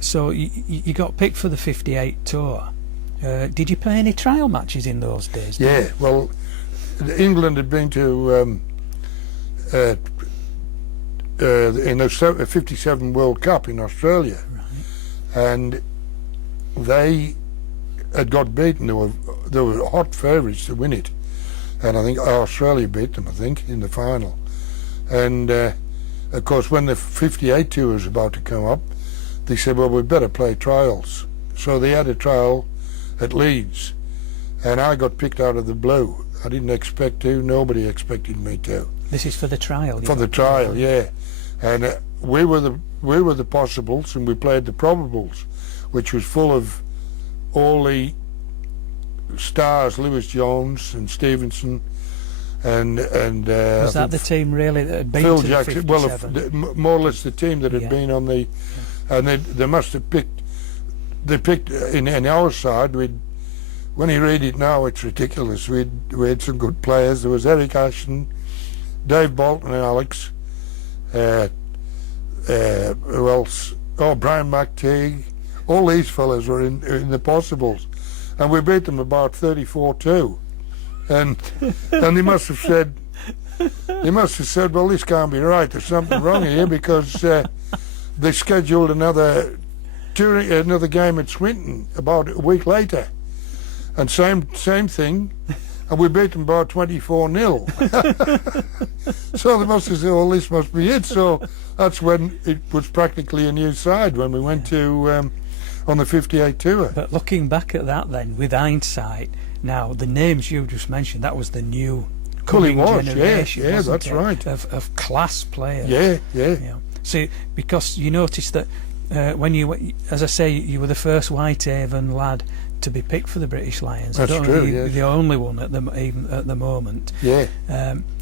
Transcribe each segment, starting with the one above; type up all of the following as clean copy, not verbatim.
So you got picked for the 58 tour. Did you play any trial matches in those days? Yeah, well, England had been to in the 57 World Cup in Australia, Right. and they had got beaten. They were hot favourites to win it, and I think Australia beat them, I think, in the final. And of course, when the 58 tour was about to come up, they said, well, we'd better play trials. So they had a trial at Leeds, and I got picked out of the blue. I didn't expect to. Nobody expected me to. This is for the trial. For the trial, yeah. And we were the possibles, and we played the probables, which was full of all the stars, Lewis Jones and Stevenson, and was that the team really that had been Phil to Jackson? the Well, 57? more or less the team that had Yeah. been on the, and they must have picked. They picked in our side. When you read it now, it's ridiculous. We had some good players. There was Eric Ashton, Dave Bolton, and Alex. Who else? Oh, Brian McTeague. All these fellas were in the possibles, and we beat them about 34-2. And they must have said, well, this can't be right. There's something wrong here, because they scheduled another game at Swinton about a week later, and same thing, and we beat them about 24-0. So they must have said, well, this must be it. So that's when it was practically a new side, when we went to on the 58 tour. But looking back at that then, with hindsight, now the names you just mentioned, that was the new coming generation, yeah, wasn't that's it? right. Of class players. Yeah. So, because you noticed that when you, as I say, you were the first Whitehaven lad to be picked for the British Lions. That's I don't true, know if you're yes. the only one even at the moment. Yeah.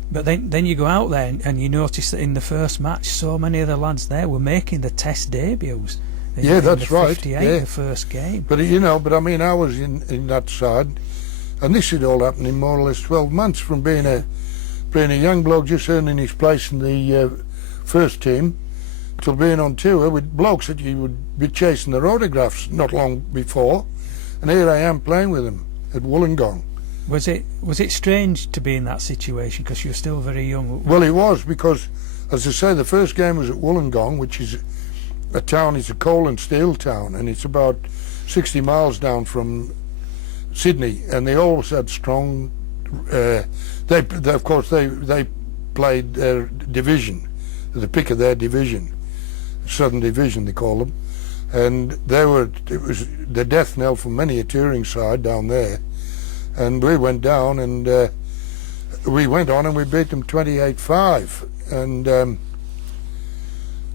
But then you go out there and you notice that in the first match, so many of the lads there were making the Test debuts. Yeah, that's right. 58, yeah. the first game. But I mean, I was in that side, and this had all happened in more or less 12 months, from being a young bloke just earning his place in the first team, till being on tour with blokes that you would be chasing their autographs not long before, and here I am playing with them at Wollongong. Was it strange to be in that situation, because you were still very young? Well, it was, because, as I say, the first game was at Wollongong, which is a town. It's a coal and steel town, and it's about 60 miles down from Sydney, and they always had strong. They of course they played their division, the pick of their division, Southern Division they call them, and it was the death knell for many a touring side down there, and we went down and we went on and we beat them 28-5,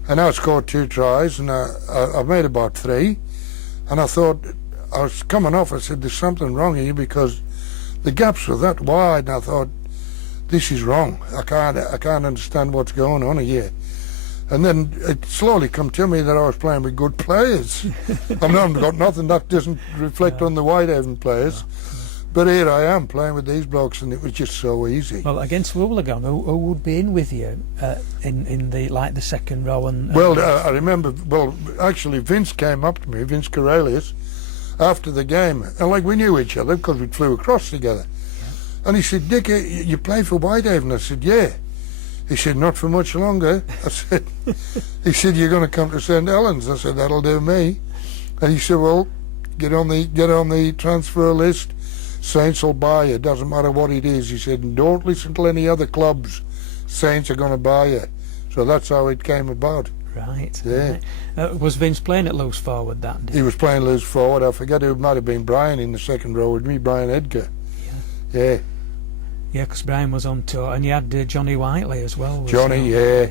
and I scored 2 tries, and I made about 3, and I thought, I was coming off, I said, there's something wrong here, because the gaps were that wide, and I thought, this is wrong. I can't understand what's going on here. And then it slowly come to me that I was playing with good players. I've not got nothing that doesn't reflect on the Whitehaven players. But here I am playing with these blokes, and it was just so easy. Well, against Wollongong, who would be in with you in the second row? Well, I remember. Well, actually, Vince came up to me, Vince Corellius, after the game, and we knew each other because we flew across together. Yeah. And he said, "Dick, you play for Whitehaven?" I said, "Yeah." He said, "Not for much longer." I said, "He said, you're going to come to St Helens." I said, "That'll do me." And he said, "Well, get on the transfer list. Saints will buy you. Doesn't matter what it is." He said, "And don't listen to any other clubs. Saints are going to buy you." So that's how it came about. Right. Yeah. Right. Was Vince playing at loose forward that day? He was playing loose forward. I forget who. It might have been Brian in the second row with me, Brian Edgar. Yeah. Yeah, because Brian was on tour, and you had Johnny Whiteley as well. Johnny, yeah.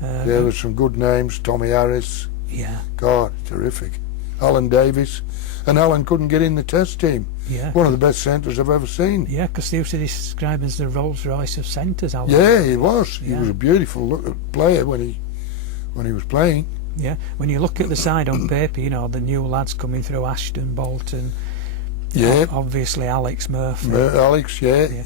There were some good names. Tommy Harris. Yeah. God, terrific. Alan Davis. And Alan couldn't get in the Test team. Yeah. One of the best centres I've ever seen. Yeah, because they used to describe him as the Rolls Royce of centres, Alan. Yeah, he was. Yeah. He was a beautiful player when he was playing. Yeah, when you look at the side on paper, the new lads coming through, Ashton, Bolton, yeah, obviously Alex Murphy. Alex, yeah.